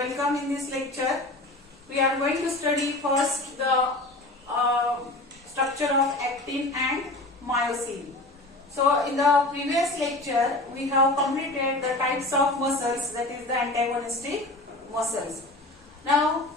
welcome in this lecture. We are going to study first the structure of actin and myosin. So in the previous lecture we have completed the types of muscles, that is the antagonistic muscles. Now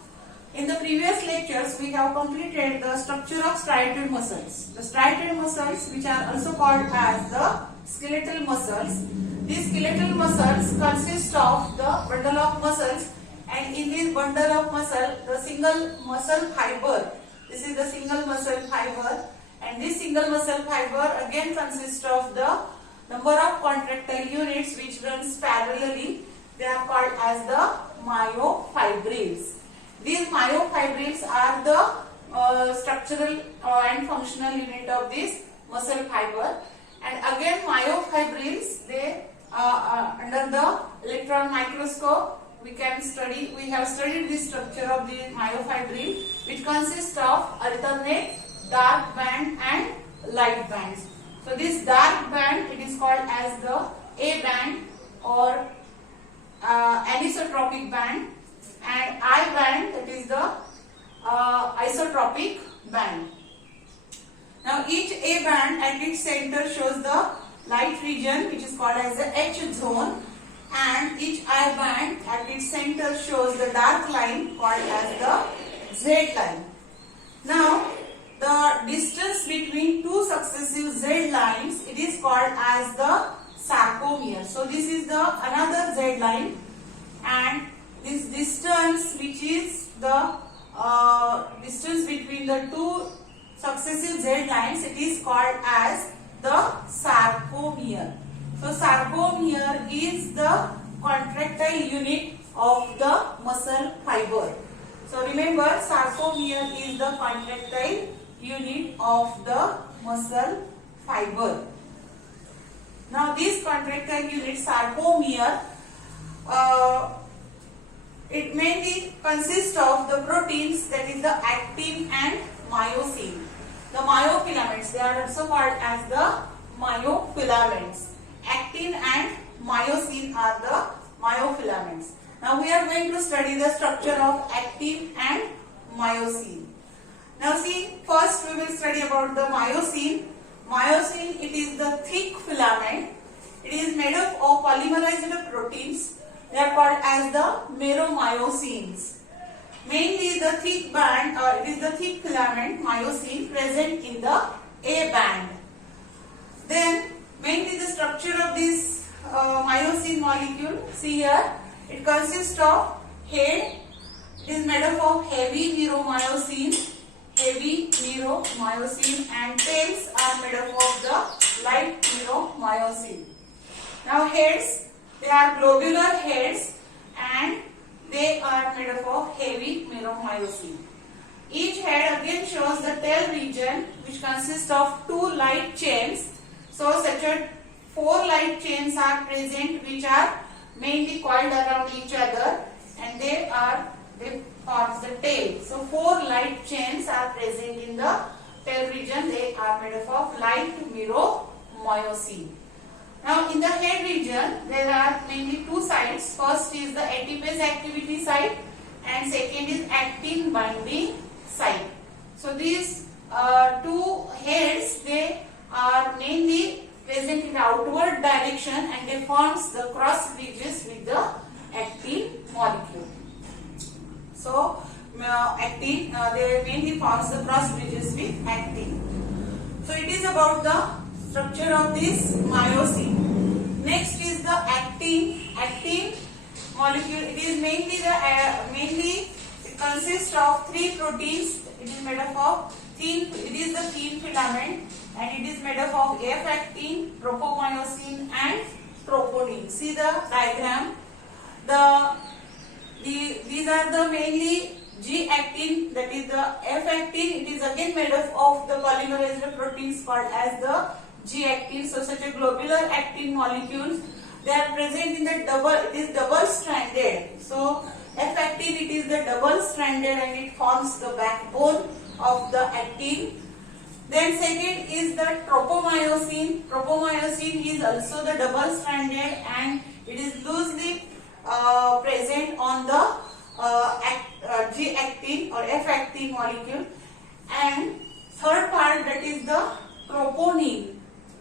in the previous lectures we have completed the structure of striated muscles. The striated muscles, which are also called as the skeletal muscles. These skeletal muscles consist of the bundle of muscles, and in this bundle of muscle the single muscle fiber, this is the single muscle fiber, and this single muscle fiber again consists of the number of contractile units which runs parallelly. They are called as the myofibrils. These myofibrils are the structural and functional unit of this muscle fiber. And again myofibrils, they under the electron microscope we have studied the structure of the myofibril, which consists of alternate dark band and light bands. So this dark band, it is called as the A band or anisotropic band, and I band, that is the isotropic band. Now each A band at its center shows the light region, which is called as the H zone, and each I band at its center shows the dark line called as the Z line. Now the distance between two successive Z lines, it is called as the sarcomere. So this is the another Z line, and this distance, which is the distance between the two successive Z lines, it is called as the sarcomere. So sarcomere is the contractile unit of the muscle fiber. So remember, sarcomere is the contractile unit of the muscle fiber. Now this contractile unit sarcomere, it mainly consists of the proteins, that is the actin and myosin. The myofilaments, they are also called as the myofilaments. Actin and myosin are the myofilaments. Now we are going to study the structure of actin and myosin. Now see, first we will study about the myosin. Myosin, it is the thick filament. It is made up of polymerized proteins. They are called as the meromyosins. Mainly the thick band, it is the thick filament myosin present in the A band. Then mainly the structure of this myosin molecule, see here, it consists of head, it is made up of heavy meromyosin, and tails are made up of the light meromyosin. Now heads, they are globular heads and they are made up of heavy meromyosin. Each head again shows the tail region, which consists of two light chains. So such a 4 light chains are present, which are mainly coiled around each other, and they form the tail. So 4 light chains are present in the tail region. They are made up of light meromyosin. Now in the head region there are mainly two sites. First is the ATPase activity site and second is actin binding site. So these two heads, they are mainly present in the outward direction and they forms the cross bridges with the actin molecule. So actin, they mainly forms the cross bridges with actin. So it is about the structure of this myosin. Next is the actin. Actin molecule, it is mainly it consists of 3 proteins. It is made up of the thin filament, and it is made up of F-actin, tropomyosin and troponin. See the diagram. These are the mainly G-actin, that is the F-actin. It is again made up of the polymerized proteins called as the G-actin. So such a globular actin molecules, they are present in the double stranded. So F-actin, it is the double stranded and it forms the backbone of the actin. Then second is the tropomyosin. Tropomyosin is also the double stranded and it is loosely present on the G-actin or F-actin molecule, and third part, that is the troponin.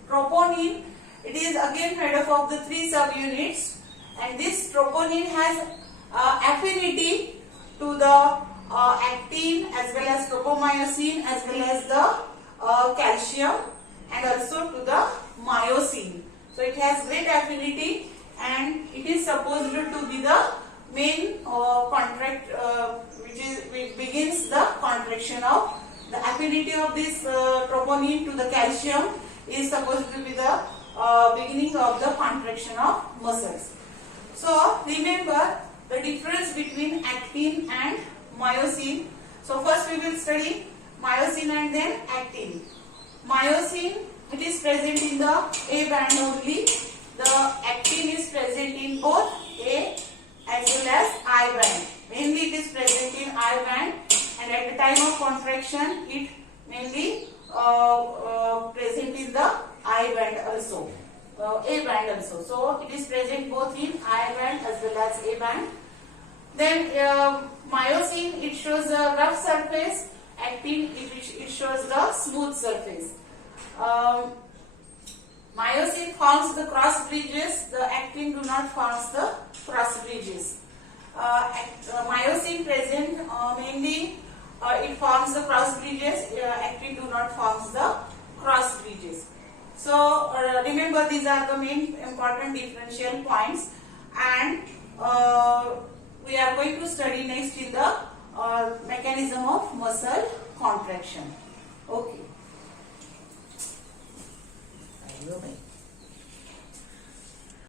Troponin, it is again made up of the 3 subunits, and this troponin has affinity to the actin as well as tropomyosin as well as the calcium, and also to the myosin. So it has great affinity, and it is supposed to be the main which begins the contraction of the affinity of this troponin to the calcium is supposed to be the beginning of the contraction of muscles. So remember the difference between actin and myosin. So first we will study myosin and then actin. Myosin, it is present in the A band only. The actin is present in both A as well as I band. Mainly it is present in I band, and at the time of contraction it mainly present in the I band also, A band also. So it is present both in I band as well as A band. Then myosin, it shows a rough surface. Actin, it shows the smooth surface. Myosin forms the cross bridges. The actin do not forms the cross bridges. Myosin present mainly it forms the cross bridges. Actin do not forms the cross bridges. So remember, these are the main important differential points, and we are going to study next in the mechanism of muscle contraction. Okay.